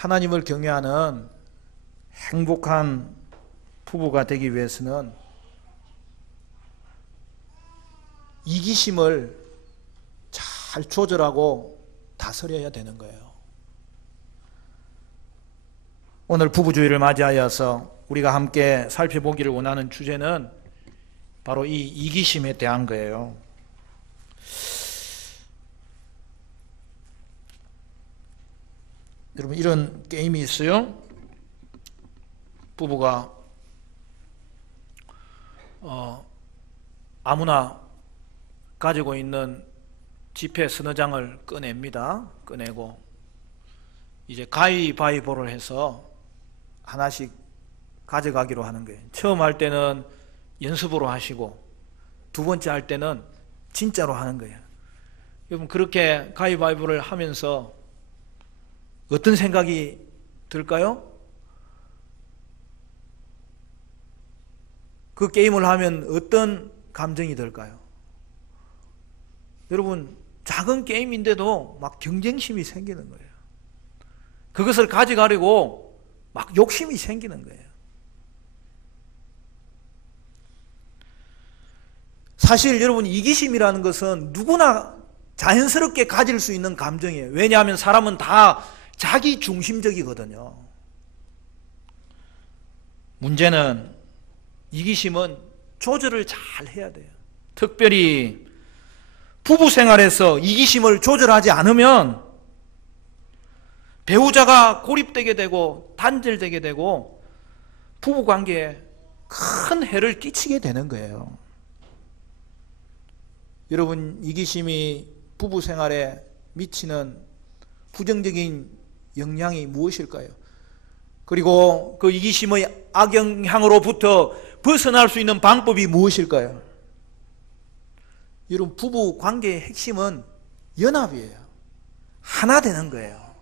하나님을 경외하는 행복한 부부가 되기 위해서는 이기심을 잘 조절하고 다스려야 되는 거예요. 오늘 부부주의를 맞이하여서 우리가 함께 살펴보기를 원하는 주제는 바로 이 이기심에 대한 거예요. 여러분, 이런 게임이 있어요. 부부가 아무나 가지고 있는 지폐 서너 장을 꺼냅니다. 꺼내고 이제 가위바위보를 해서 하나씩 가져가기로 하는 거예요. 처음 할 때는 연습으로 하시고 두 번째 할 때는 진짜로 하는 거예요. 여러분, 그렇게 가위바위보를 하면서 어떤 생각이 들까요? 그 게임을 하면 어떤 감정이 들까요? 여러분, 작은 게임인데도 막 경쟁심이 생기는 거예요. 그것을 가져가려고 막 욕심이 생기는 거예요. 사실 여러분, 이기심이라는 것은 누구나 자연스럽게 가질 수 있는 감정이에요. 왜냐하면 사람은 다 자기 중심적이거든요. 문제는 이기심은 조절을 잘 해야 돼요. 특별히 부부 생활에서 이기심을 조절하지 않으면 배우자가 고립되게 되고 단절되게 되고 부부 관계에 큰 해를 끼치게 되는 거예요. 여러분, 이기심이 부부 생활에 미치는 부정적인 영향이 무엇일까요? 그리고 그 이기심의 악영향으로부터 벗어날 수 있는 방법이 무엇일까요? 여러분, 부부 관계의 핵심은 연합이에요. 하나 되는 거예요.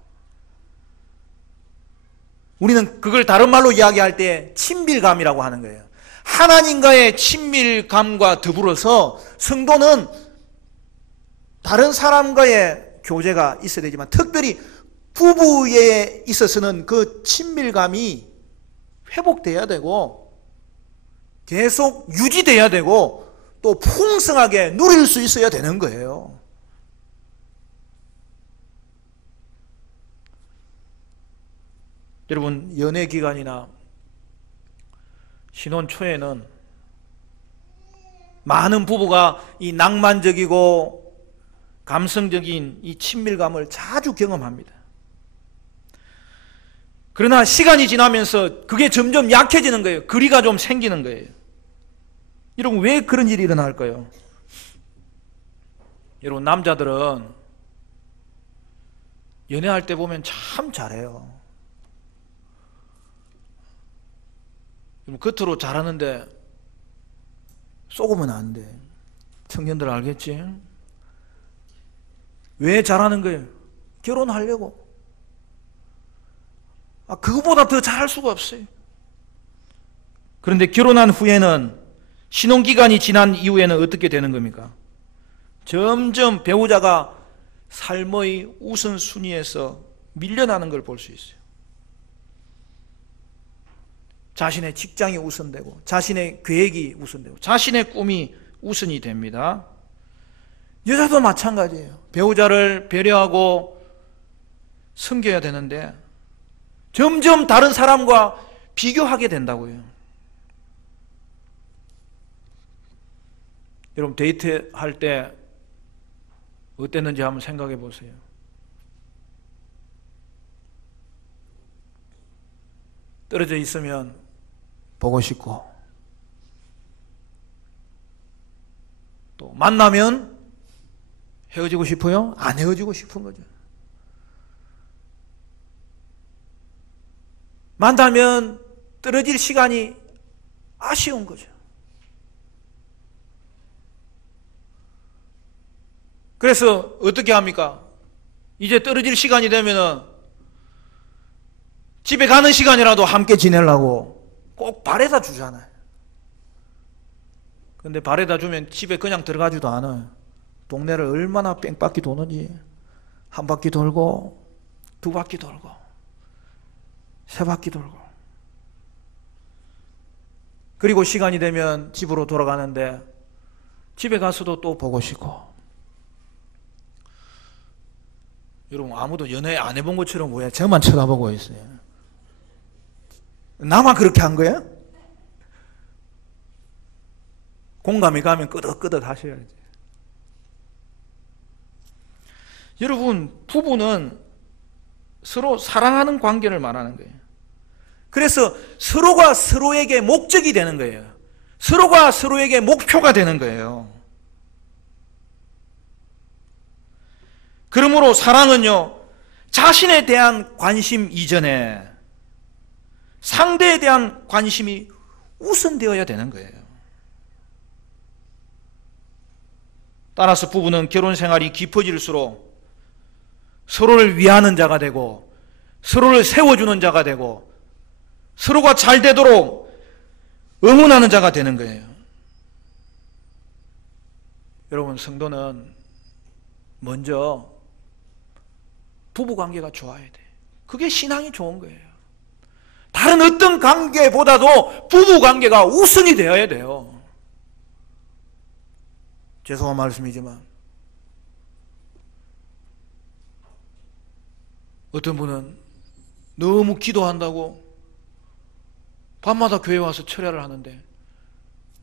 우리는 그걸 다른 말로 이야기할 때 친밀감이라고 하는 거예요. 하나님과의 친밀감과 더불어서 성도는 다른 사람과의 교제가 있어야 되지만 특별히 부부에 있어서는 그 친밀감이 회복돼야 되고 계속 유지돼야 되고 또 풍성하게 누릴 수 있어야 되는 거예요. 여러분, 연애 기간이나 신혼 초에는 많은 부부가 이 낭만적이고 감성적인 이 친밀감을 자주 경험합니다. 그러나 시간이 지나면서 그게 점점 약해지는 거예요. 거리가 좀 생기는 거예요. 여러분, 왜 그런 일이 일어날까요? 여러분, 남자들은 연애할 때 보면 참 잘해요. 겉으로 잘하는데 속으면 안 돼. 청년들 알겠지? 왜 잘하는 거예요? 결혼하려고. 그거보다 더 잘할 수가 없어요. 그런데 결혼한 후에는, 신혼기간이 지난 이후에는 어떻게 되는 겁니까? 점점 배우자가 삶의 우선순위에서 밀려나는 걸 볼 수 있어요. 자신의 직장이 우선되고 자신의 계획이 우선되고 자신의 꿈이 우선이 됩니다. 여자도 마찬가지예요. 배우자를 배려하고 섬겨야 되는데 점점 다른 사람과 비교하게 된다고요. 여러분, 데이트할 때 어땠는지 한번 생각해 보세요. 떨어져 있으면 보고 싶고, 또 만나면 헤어지고 싶어요? 안 헤어지고 싶은 거죠. 만나면 떨어질 시간이 아쉬운 거죠. 그래서 어떻게 합니까? 이제 떨어질 시간이 되면은 집에 가는 시간이라도 함께 지내려고 꼭 바래다 주잖아요. 근데 바래다 주면 집에 그냥 들어가지도 않아요. 동네를 얼마나 뺑바퀴 도는지, 한 바퀴 돌고 두 바퀴 돌고 세 바퀴 돌고, 그리고 시간이 되면 집으로 돌아가는데 집에 가서도 또 보고 싶고. 여러분, 아무도 연애 안 해본 것처럼 왜 저만 쳐다보고 있어요? 나만 그렇게 한 거야? 공감이 가면 끄덕끄덕 하셔야지. 여러분, 부부는 서로 사랑하는 관계를 말하는 거예요. 그래서 서로가 서로에게 목적이 되는 거예요. 서로가 서로에게 목표가 되는 거예요. 그러므로 사랑은요, 자신에 대한 관심 이전에 상대에 대한 관심이 우선되어야 되는 거예요. 따라서 부부는 결혼 생활이 깊어질수록 서로를 위하는 자가 되고, 서로를 세워주는 자가 되고, 서로가 잘 되도록 응원하는 자가 되는 거예요. 여러분, 성도는 먼저 부부관계가 좋아야 돼. 그게 신앙이 좋은 거예요. 다른 어떤 관계보다도 부부관계가 우선이 되어야 돼요. 죄송한 말씀이지만 어떤 분은 너무 기도한다고 밤마다 교회 와서 철야를 하는데,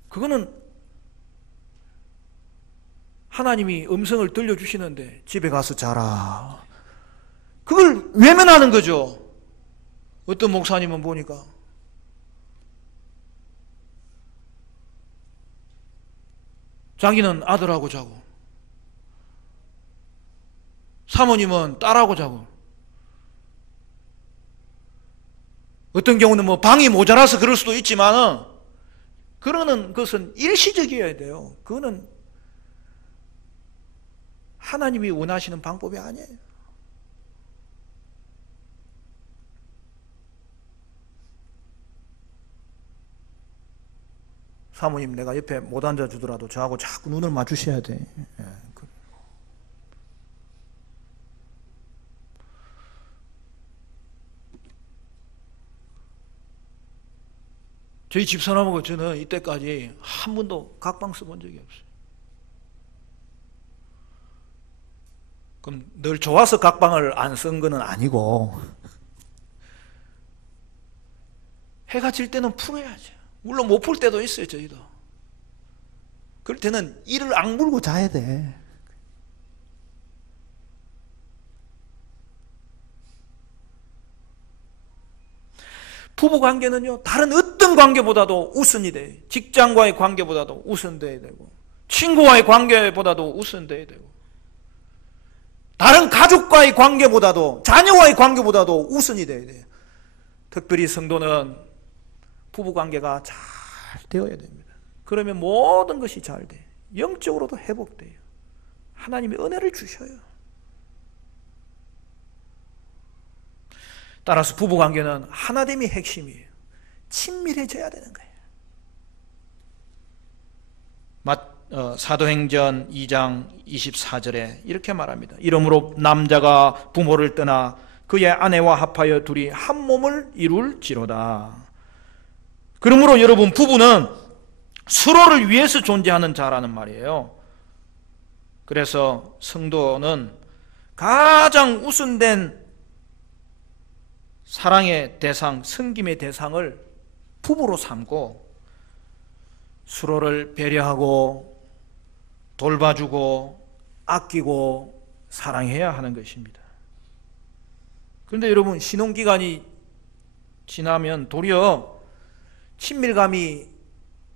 그거는 하나님이 음성을 들려주시는데 집에 가서 자라, 그걸 외면하는 거죠. 어떤 목사님은 보니까 자기는 아들하고 자고, 사모님은 딸하고 자고, 어떤 경우는 뭐 방이 모자라서 그럴 수도 있지만, 그러는 것은 일시적이어야 돼요. 그거는 하나님이 원하시는 방법이 아니에요. 사모님, 내가 옆에 못 앉아주더라도 저하고 자꾸 눈을 맞추셔야 돼. 저희 집사람하고 저는 이때까지 한 번도 각방 써본 적이 없어요. 그럼 늘 좋아서 각방을 안 쓴 거는 아니고, 해가 질 때는 풀어야죠. 물론 못 풀 때도 있어요, 저희도. 그럴 때는 이를 악물고 자야 돼. 부부관계는요, 다른 어떤 관계보다도 우선이 돼. 직장과의 관계보다도 우선돼야 되고, 친구와의 관계보다도 우선돼야 되고, 다른 가족과의 관계보다도, 자녀와의 관계보다도 우선이 돼야 돼요. 특별히 성도는 부부관계가 잘 되어야 됩니다. 그러면 모든 것이 잘 돼요. 영적으로도 회복돼요. 하나님이 은혜를 주셔요. 따라서 부부관계는 하나됨이 핵심이에요. 친밀해져야 되는 거예요. 사도행전 2장 24절에 이렇게 말합니다. 이러므로 남자가 부모를 떠나 그의 아내와 합하여 둘이 한 몸을 이룰지로다. 그러므로 여러분, 부부는 서로를 위해서 존재하는 자라는 말이에요. 그래서 성도는 가장 우선된 사랑의 대상, 섬김의 대상을 부부로 삼고 서로를 배려하고 돌봐주고 아끼고 사랑해야 하는 것입니다. 그런데 여러분, 신혼기간이 지나면 도리어 친밀감이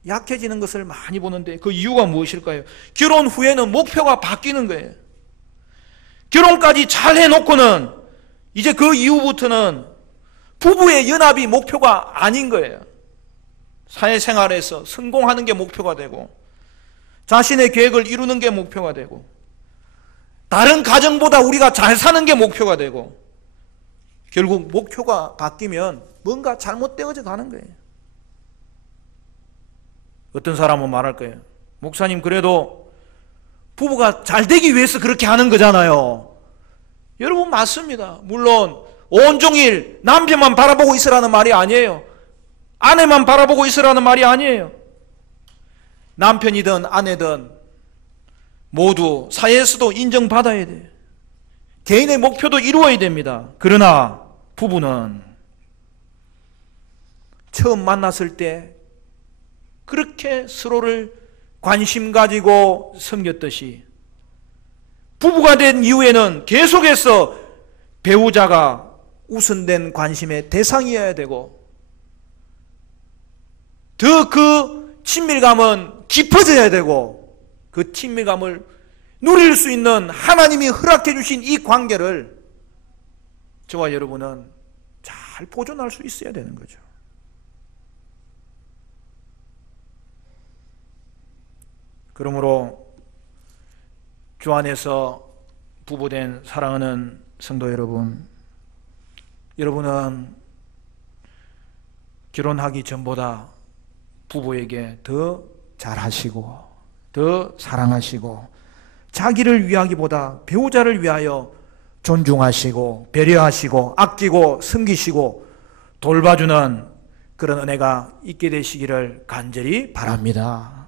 약해지는 것을 많이 보는데, 그 이유가 무엇일까요? 결혼 후에는 목표가 바뀌는 거예요. 결혼까지 잘 해놓고는 이제 그 이후부터는 부부의 연합이 목표가 아닌 거예요. 사회생활에서 성공하는 게 목표가 되고, 자신의 계획을 이루는 게 목표가 되고, 다른 가정보다 우리가 잘 사는 게 목표가 되고, 결국 목표가 바뀌면 뭔가 잘못되어져 가는 거예요. 어떤 사람은 말할 거예요. 목사님, 그래도 부부가 잘 되기 위해서 그렇게 하는 거잖아요. 여러분, 맞습니다. 물론 온종일 남편만 바라보고 있으라는 말이 아니에요. 아내만 바라보고 있으라는 말이 아니에요. 남편이든 아내든 모두 사회에서도 인정받아야 돼요. 개인의 목표도 이루어야 됩니다. 그러나 부부는 처음 만났을 때 그렇게 서로를 관심 가지고 섬겼듯이 부부가 된 이후에는 계속해서 배우자가 우선된 관심의 대상이어야 되고 더 그 친밀감은 깊어져야 되고 그 친밀감을 누릴 수 있는 하나님이 허락해 주신 이 관계를 저와 여러분은 잘 보존할 수 있어야 되는 거죠. 그러므로 주 안에서 부부된 사랑하는 성도 여러분, 여러분은 결혼하기 전보다 부부에게 더 잘하시고 더 사랑하시고 자기를 위하기보다 배우자를 위하여 존중하시고 배려하시고 아끼고 섬기시고 돌봐주는 그런 은혜가 있게 되시기를 간절히 바랍니다.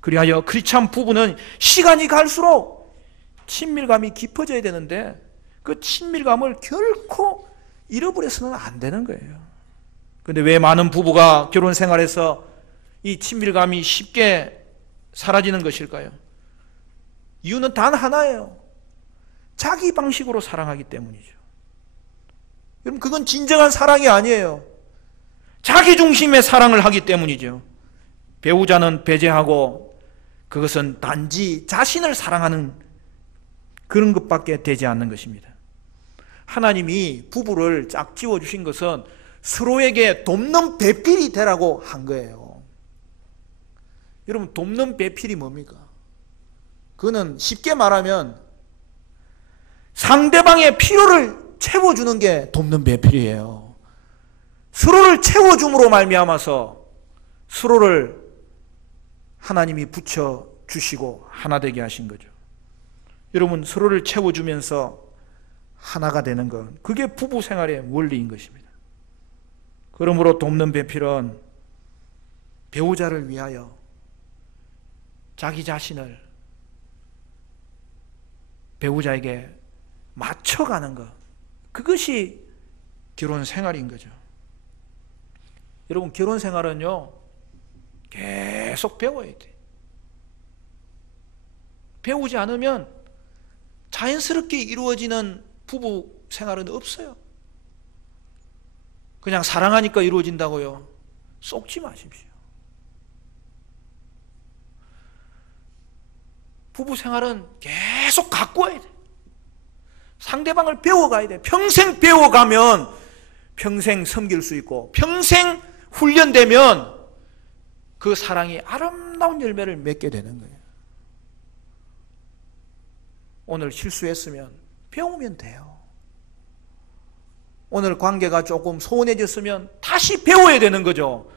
그리하여 크리스찬 부부는 시간이 갈수록 친밀감이 깊어져야 되는데 그 친밀감을 결코 잃어버려서는 안 되는 거예요. 그런데 왜 많은 부부가 결혼 생활에서 이 친밀감이 쉽게 사라지는 것일까요? 이유는 단 하나예요. 자기 방식으로 사랑하기 때문이죠. 여러분, 그건 진정한 사랑이 아니에요. 자기 중심의 사랑을 하기 때문이죠. 배우자는 배제하고 그것은 단지 자신을 사랑하는 그런 것밖에 되지 않는 것입니다. 하나님이 부부를 짝지어 주신 것은 서로에게 돕는 배필이 되라고 한 거예요. 여러분, 돕는 배필이 뭡니까? 그거는 쉽게 말하면 상대방의 필요를 채워주는 게 돕는 배필이에요. 서로를 채워줌으로 말미암아서 서로를 하나님이 붙여주시고 하나 되게 하신 거죠. 여러분, 서로를 채워주면서 하나가 되는 것, 그게 부부 생활의 원리인 것입니다. 그러므로 돕는 배필은 배우자를 위하여 자기 자신을 배우자에게 맞춰가는 것, 그것이 결혼 생활인 거죠. 여러분, 결혼 생활은요 계속 배워야 돼. 배우지 않으면 자연스럽게 이루어지는 부부 생활은 없어요. 그냥 사랑하니까 이루어진다고요? 속지 마십시오. 부부 생활은 계속 가꿔야 돼. 상대방을 배워가야 돼. 평생 배워가면 평생 섬길 수 있고 평생 훈련되면 그 사랑이 아름다운 열매를 맺게 되는 거예요. 오늘 실수했으면 배우면 돼요. 오늘 관계가 조금 소원해졌으면 다시 배워야 되는 거죠.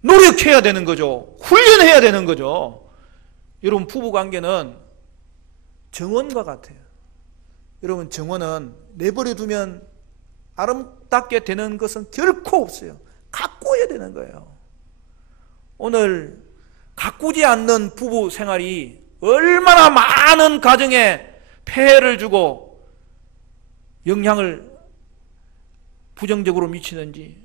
노력해야 되는 거죠. 훈련해야 되는 거죠. 여러분, 부부관계는 정원과 같아요. 여러분, 정원은 내버려 두면 아름답게 되는 것은 결코 없어요. 가꾸어야 되는 거예요. 오늘 가꾸지 않는 부부 생활이 얼마나 많은 가정에 폐해를 주고 영향을 부정적으로 미치는지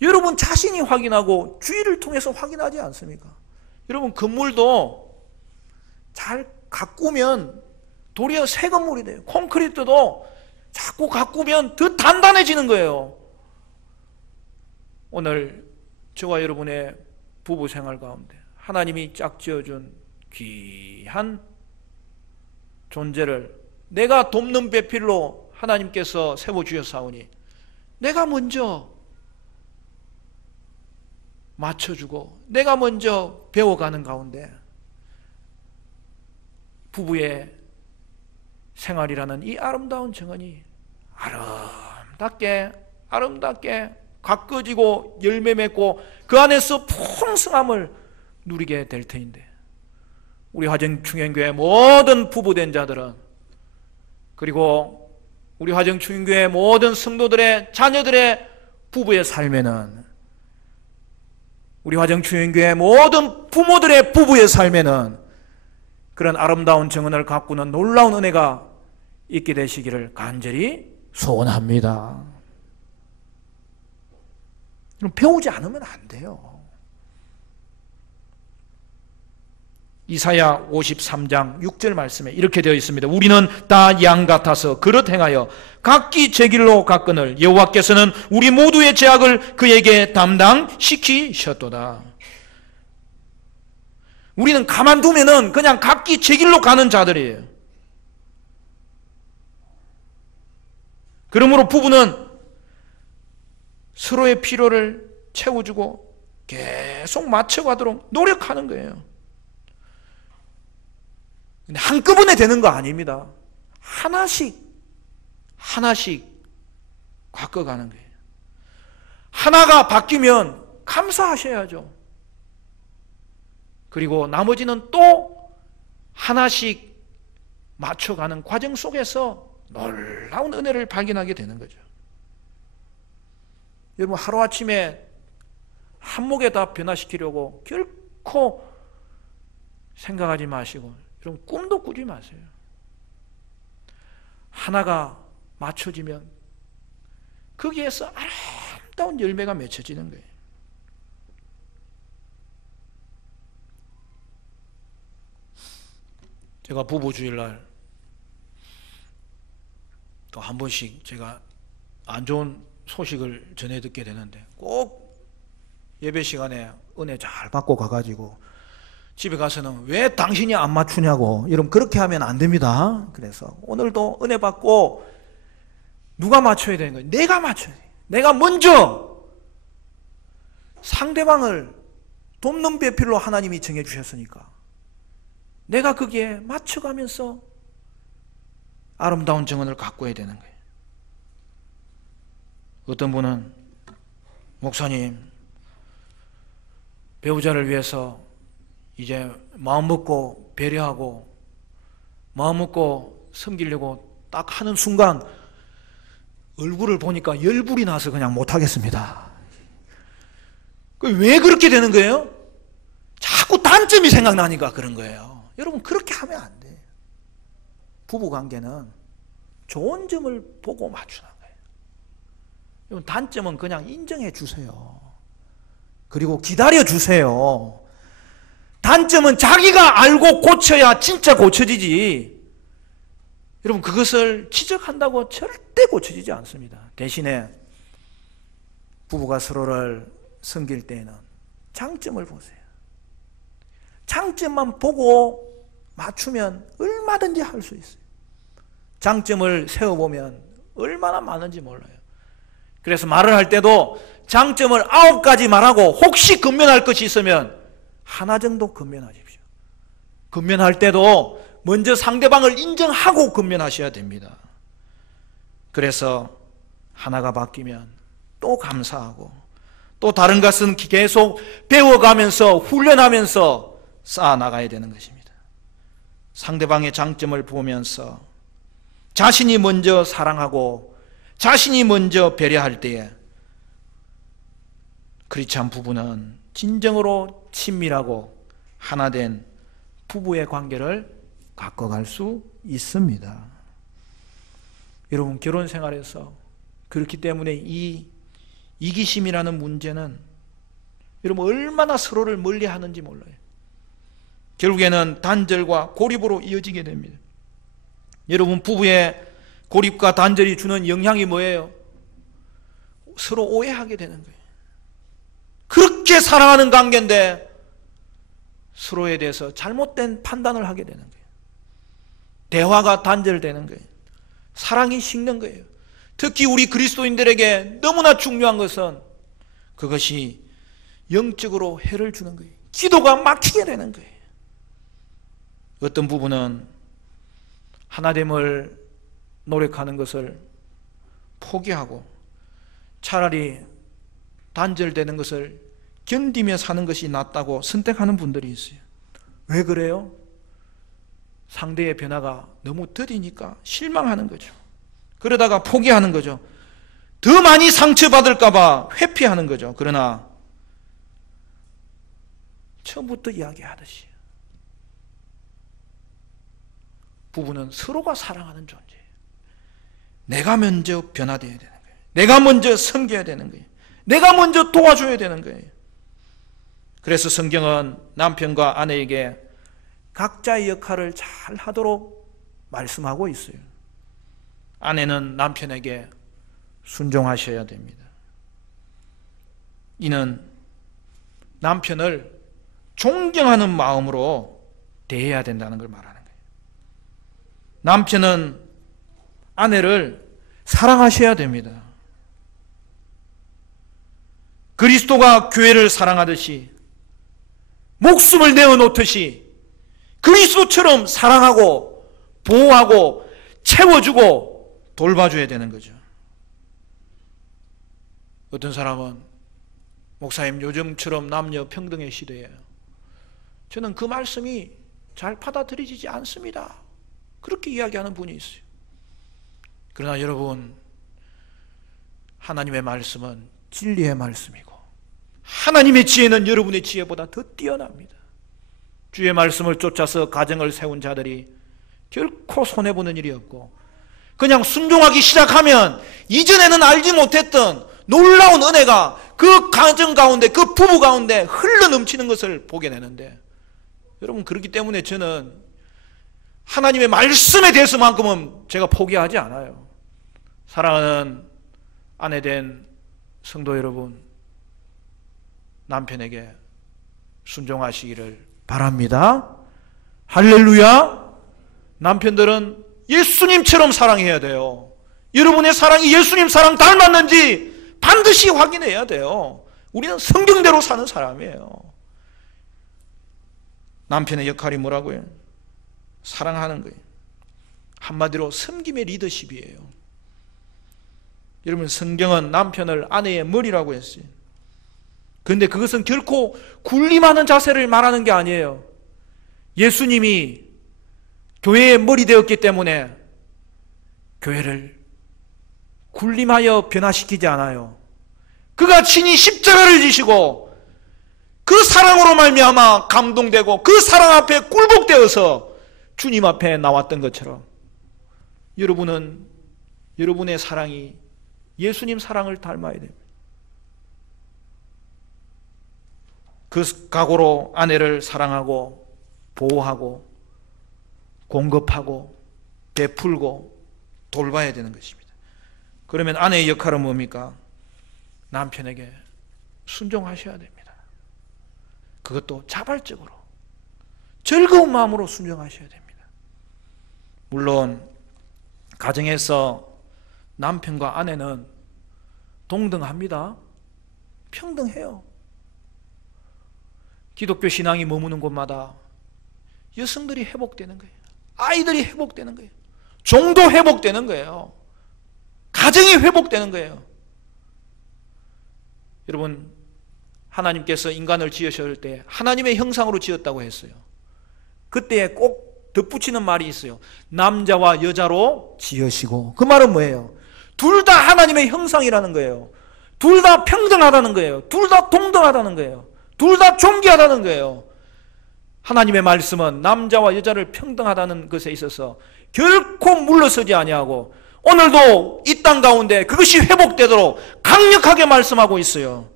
여러분 자신이 확인하고 주의를 통해서 확인하지 않습니까? 여러분, 건물도 잘 가꾸면 도리어 새 건물이 돼요. 콘크리트도 자꾸 가꾸면 더 단단해지는 거예요. 오늘 저와 여러분의 부부 생활 가운데 하나님이 짝지어준 귀한 존재를 내가 돕는 배필로 하나님께서 세워주셨사오니 내가 먼저 맞춰주고 내가 먼저 배워가는 가운데 부부의 생활이라는 이 아름다운 정원이 아름답게 가꿔지고 열매 맺고 그 안에서 풍성함을 누리게 될 터인데 우리 화정충현교회 모든 부부된 자들은 그리고 우리 화정추인교회 모든 성도들의 자녀들의 부부의 삶에는, 우리 화정추인교회 모든 부모들의 부부의 삶에는 그런 아름다운 정은을 가꾸는 놀라운 은혜가 있게 되시기를 간절히 소원합니다. 배우지 않으면 안 돼요. 이사야 53장 6절 말씀에 이렇게 되어 있습니다. 우리는 다 양 같아서 그릇 행하여 각기 제 길로 갔거늘 여호와께서는 우리 모두의 죄악을 그에게 담당시키셨도다. 우리는 가만두면은 그냥 각기 제 길로 가는 자들이에요. 그러므로 부부는 서로의 필요를 채워주고 계속 맞춰가도록 노력하는 거예요. 근데 한꺼번에 되는 거 아닙니다. 하나씩 바꿔가는 거예요. 하나가 바뀌면 감사하셔야죠. 그리고 나머지는 또 하나씩 맞춰가는 과정 속에서 놀라운 은혜를 발견하게 되는 거죠. 여러분, 하루아침에 한목에 다 변화시키려고 결코 생각하지 마시고, 여러분 꿈도 꾸지 마세요. 하나가 맞춰지면 거기에서 아름다운 열매가 맺혀지는 거예요. 제가 부부주일날 또 한 번씩 제가 안 좋은 소식을 전해 듣게 되는데 꼭 예배 시간에 은혜 잘 받고 가가지고 집에 가서는 왜 당신이 안 맞추냐고, 여러분 그렇게 하면 안 됩니다. 그래서 오늘도 은혜 받고 누가 맞춰야 되는 거예요? 내가 맞춰야 돼요. 내가 먼저 상대방을 돕는 배필로 하나님이 정해주셨으니까 내가 거기에 맞춰가면서 아름다운 정언을 가꿔야 되는 거예요. 어떤 분은 목사님, 배우자를 위해서 이제 마음 먹고 배려하고 마음 먹고 섬기려고 딱 하는 순간 얼굴을 보니까 열불이 나서 그냥 못하겠습니다. 왜 그렇게 되는 거예요? 자꾸 단점이 생각나니까 그런 거예요. 여러분 그렇게 하면 안 돼요. 부부관계는 좋은 점을 보고 맞추는 거예요. 여러분 단점은 그냥 인정해 주세요. 그리고 기다려 주세요. 단점은 자기가 알고 고쳐야 진짜 고쳐지지, 여러분 그것을 지적한다고 절대 고쳐지지 않습니다. 대신에 부부가 서로를 섬길 때에는 장점을 보세요. 장점만 보고 맞추면 얼마든지 할 수 있어요. 장점을 세워보면 얼마나 많은지 몰라요. 그래서 말을 할 때도 장점을 9가지 말하고 혹시 근면할 것이 있으면 하나 정도 근면하십시오. 근면할 때도 먼저 상대방을 인정하고 근면하셔야 됩니다. 그래서 하나가 바뀌면 또 감사하고 또 다른 것은 계속 배워가면서 훈련하면서 쌓아나가야 되는 것입니다. 상대방의 장점을 보면서 자신이 먼저 사랑하고 자신이 먼저 배려할 때에 크리스찬 부부는 진정으로 친밀하고 하나된 부부의 관계를 가꿔갈 수 있습니다. 여러분 결혼 생활에서 그렇기 때문에 이 이기심이라는 문제는 여러분 얼마나 서로를 멀리하는지 몰라요. 결국에는 단절과 고립으로 이어지게 됩니다. 여러분 부부의 고립과 단절이 주는 영향이 뭐예요? 서로 오해하게 되는 거예요. 그렇게 사랑하는 관계인데 서로에 대해서 잘못된 판단을 하게 되는 거예요. 대화가 단절되는 거예요. 사랑이 식는 거예요. 특히 우리 그리스도인들에게 너무나 중요한 것은 그것이 영적으로 해를 주는 거예요. 기도가 막히게 되는 거예요. 어떤 부분은 하나됨을 노력하는 것을 포기하고 차라리 단절되는 것을 견디며 사는 것이 낫다고 선택하는 분들이 있어요. 왜 그래요? 상대의 변화가 너무 더디니까 실망하는 거죠. 그러다가 포기하는 거죠. 더 많이 상처받을까봐 회피하는 거죠. 그러나 처음부터 이야기하듯이 부부는 서로가 사랑하는 존재예요. 내가 먼저 변화되어야 되는 거예요. 내가 먼저 섬겨야 되는 거예요. 내가 먼저 도와줘야 되는 거예요. 그래서 성경은 남편과 아내에게 각자의 역할을 잘 하도록 말씀하고 있어요. 아내는 남편에게 순종하셔야 됩니다. 이는 남편을 존경하는 마음으로 대해야 된다는 걸 말하는 거예요. 남편은 아내를 사랑하셔야 됩니다. 그리스도가 교회를 사랑하듯이 목숨을 내어놓듯이 그리스도처럼 사랑하고 보호하고 채워주고 돌봐줘야 되는 거죠. 어떤 사람은 목사님 요즘처럼 남녀 평등의 시대예요. 저는 그 말씀이 잘 받아들여지지 않습니다. 그렇게 이야기하는 분이 있어요. 그러나 여러분, 하나님의 말씀은 진리의 말씀이고 하나님의 지혜는 여러분의 지혜보다 더 뛰어납니다. 주의 말씀을 쫓아서 가정을 세운 자들이 결코 손해보는 일이 없고 그냥 순종하기 시작하면 이전에는 알지 못했던 놀라운 은혜가 그 가정 가운데, 그 부부 가운데 흘러넘치는 것을 보게 되는데, 여러분, 그렇기 때문에 저는 하나님의 말씀에 대해서만큼은 제가 포기하지 않아요. 사랑하는 아내된 성도 여러분, 남편에게 순종하시기를 바랍니다. 할렐루야. 남편들은 예수님처럼 사랑해야 돼요. 여러분의 사랑이 예수님 사랑 닮았는지 반드시 확인해야 돼요. 우리는 성경대로 사는 사람이에요. 남편의 역할이 뭐라고요? 사랑하는 거예요. 한마디로 섬김의 리더십이에요. 여러분, 성경은 남편을 아내의 머리라고 했어요. 그런데 그것은 결코 군림하는 자세를 말하는 게 아니에요. 예수님이 교회의 머리 되었기 때문에 교회를 군림하여 변화시키지 않아요. 그가 친히 십자가를 지시고 그 사랑으로 말미암아 감동되고 그 사랑 앞에 굴복되어서 주님 앞에 나왔던 것처럼 여러분은 여러분의 사랑이 예수님 사랑을 닮아야 됩니다. 그 각오로 아내를 사랑하고 보호하고 공급하고 베풀고 돌봐야 되는 것입니다. 그러면 아내의 역할은 뭡니까? 남편에게 순종하셔야 됩니다. 그것도 자발적으로 즐거운 마음으로 순종하셔야 됩니다. 물론 가정에서 남편과 아내는 동등합니다. 평등해요. 기독교 신앙이 머무는 곳마다 여성들이 회복되는 거예요. 아이들이 회복되는 거예요. 종도 회복되는 거예요. 가정이 회복되는 거예요. 여러분, 하나님께서 인간을 지으실 때 하나님의 형상으로 지었다고 했어요. 그때 꼭 덧붙이는 말이 있어요. 남자와 여자로 지으시고. 그 말은 뭐예요? 둘 다 하나님의 형상이라는 거예요. 둘 다 평등하다는 거예요. 둘 다 동등하다는 거예요. 둘 다 존귀하다는 거예요. 하나님의 말씀은 남자와 여자를 평등하다는 것에 있어서 결코 물러서지 아니하고 오늘도 이 땅 가운데 그것이 회복되도록 강력하게 말씀하고 있어요.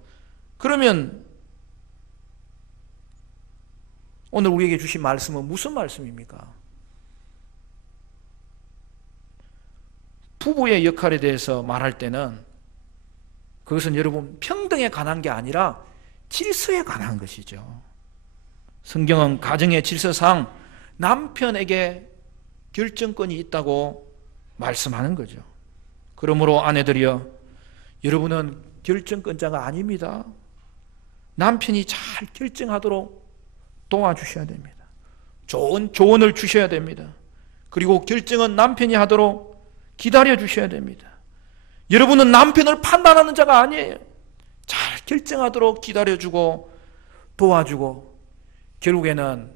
그러면 오늘 우리에게 주신 말씀은 무슨 말씀입니까? 부부의 역할에 대해서 말할 때는 그것은 여러분 평등에 관한 게 아니라 질서에 관한 것이죠. 성경은 가정의 질서상 남편에게 결정권이 있다고 말씀하는 거죠. 그러므로 아내들이여, 여러분은 결정권자가 아닙니다. 남편이 잘 결정하도록 도와주셔야 됩니다. 좋은 조언을 주셔야 됩니다. 그리고 결정은 남편이 하도록 기다려 주셔야 됩니다. 여러분은 남편을 판단하는 자가 아니에요. 잘 결정하도록 기다려주고 도와주고 결국에는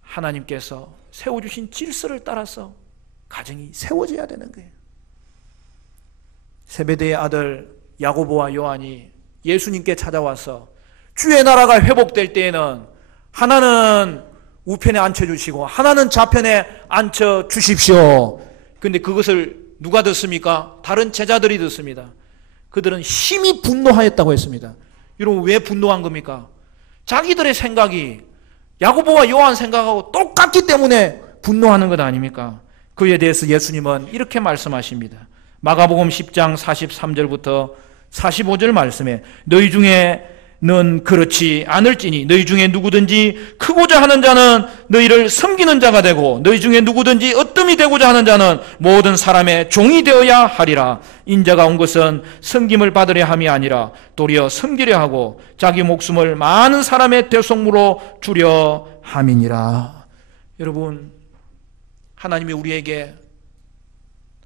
하나님께서 세워주신 질서를 따라서 가정이 세워져야 되는 거예요. 세베대의 아들 야고보와 요한이 예수님께 찾아와서 주의 나라가 회복될 때에는 하나는 우편에 앉혀주시고 하나는 좌편에 앉혀주십시오. 그런데 그것을 누가 듣습니까? 다른 제자들이 듣습니다. 그들은 심히 분노하였다고 했습니다. 여러분, 왜 분노한 겁니까? 자기들의 생각이 야고보와 요한 생각하고 똑같기 때문에 분노하는 것 아닙니까? 그에 대해서 예수님은 이렇게 말씀하십니다. 마가복음 10장 43절부터 45절 말씀에 너희 중에는 그렇지 않을지니 너희 중에 누구든지 크고자 하는 자는 너희를 섬기는 자가 되고 너희 중에 누구든지 어뜸이 되고자 하는 자는 모든 사람의 종이 되어야 하리라. 인자가 온 것은 섬김을 받으려 함이 아니라 도리어 섬기려 하고 자기 목숨을 많은 사람의 대속무로 주려 함이니라. 여러분, 하나님이 우리에게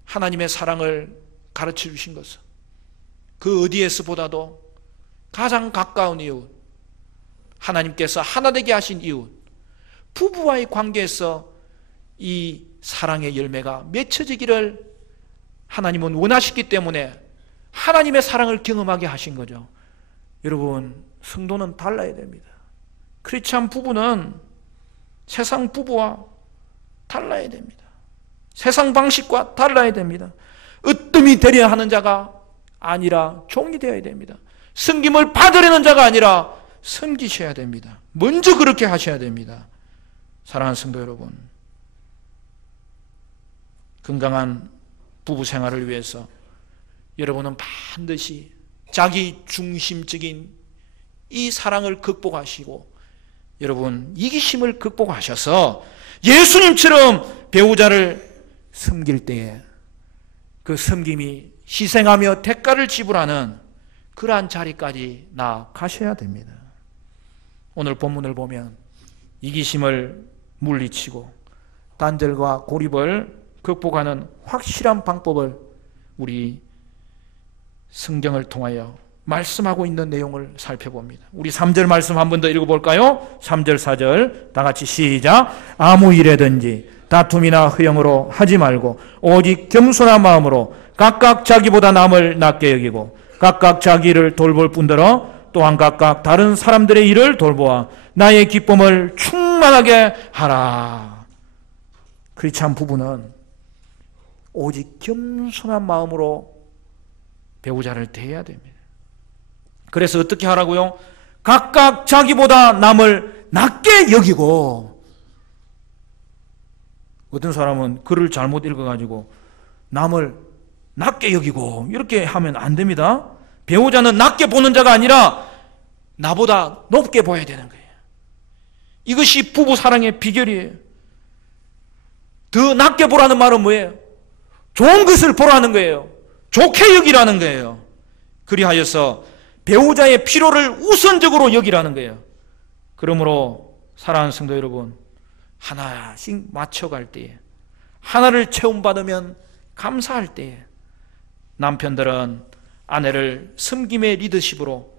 하나님의 사랑을 가르쳐 주신 것은 그 어디에서보다도 가장 가까운 이웃, 하나님께서 하나 되게 하신 이웃, 부부와의 관계에서 이 사랑의 열매가 맺혀지기를 하나님은 원하시기 때문에 하나님의 사랑을 경험하게 하신 거죠. 여러분, 성도는 달라야 됩니다. 크리스찬 부부는 세상 부부와 달라야 됩니다. 세상 방식과 달라야 됩니다. 으뜸이 되려 하는 자가 아니라 종이 되어야 됩니다. 섬김을 받으려는 자가 아니라 섬기셔야 됩니다. 먼저 그렇게 하셔야 됩니다. 사랑하는 성도 여러분, 건강한 부부 생활을 위해서 여러분은 반드시 자기 중심적인 이 사랑을 극복하시고 여러분 이기심을 극복하셔서 예수님처럼 배우자를 섬길 때에 그 섬김이 희생하며 대가를 지불하는 그러한 자리까지 나아가셔야 됩니다. 오늘 본문을 보면 이기심을 물리치고 단절과 고립을 극복하는 확실한 방법을 우리 성경을 통하여 말씀하고 있는 내용을 살펴봅니다. 우리 3절 말씀 한 번 더 읽어볼까요? 3절 4절 다 같이 시작. 아무 일에든지 다툼이나 허영으로 하지 말고 오직 겸손한 마음으로 각각 자기보다 남을 낮게 여기고 각각 자기 일을 돌볼 뿐더러 또한 각각 다른 사람들의 일을 돌보아 나의 기쁨을 충만하게 하라. 크리스찬 부부는 오직 겸손한 마음으로 배우자를 대해야 됩니다. 그래서 어떻게 하라고요? 각각 자기보다 남을 낮게 여기고, 어떤 사람은 글을 잘못 읽어가지고 남을 낮게 여기고 이렇게 하면 안 됩니다. 배우자는 낮게 보는 자가 아니라 나보다 높게 보여야 되는 거예요. 이것이 부부 사랑의 비결이에요. 더 낮게 보라는 말은 뭐예요? 좋은 것을 보라는 거예요. 좋게 여기라는 거예요. 그리하여서 배우자의 필요를 우선적으로 여기라는 거예요. 그러므로 사랑하는 성도 여러분, 하나씩 맞춰갈 때에, 하나를 체험받으면 감사할 때에 남편들은 아내를 섬김의 리더십으로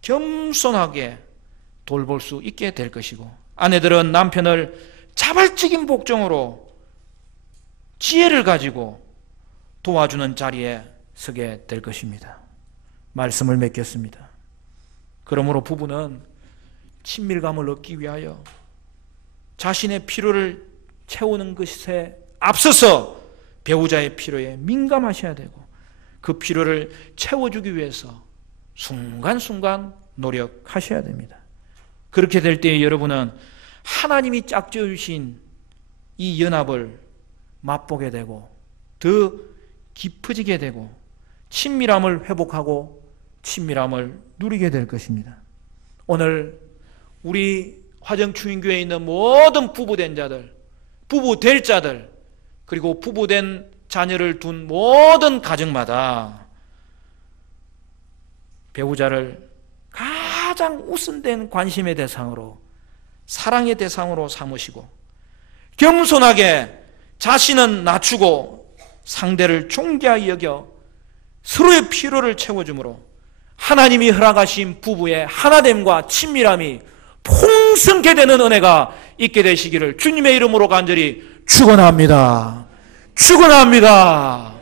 겸손하게 돌볼 수 있게 될 것이고, 아내들은 남편을 자발적인 복종으로 지혜를 가지고 도와주는 자리에 서게 될 것입니다. 말씀을 맺겠습니다. 그러므로 부부는 친밀감을 얻기 위하여 자신의 필요를 채우는 것에 앞서서 배우자의 필요에 민감하셔야 되고, 그 필요를 채워주기 위해서 순간순간 노력하셔야 됩니다. 그렇게 될 때 여러분은 하나님이 짝지어주신 이 연합을 맛보게 되고 더 깊어지게 되고 친밀함을 회복하고 친밀함을 누리게 될 것입니다. 오늘 우리 화정추인교회에 있는 모든 부부된 자들, 부부될 자들, 그리고 부부된 자녀를 둔 모든 가정마다 배우자를 가장 우선된 관심의 대상으로, 사랑의 대상으로 삼으시고 겸손하게 자신은 낮추고 상대를 존귀하게 여겨 서로의 필요를 채워주므로 하나님이 허락하신 부부의 하나됨과 친밀함이 풍성케 되는 은혜가 있게 되시기를 주님의 이름으로 간절히 축원합니다. 축원합니다.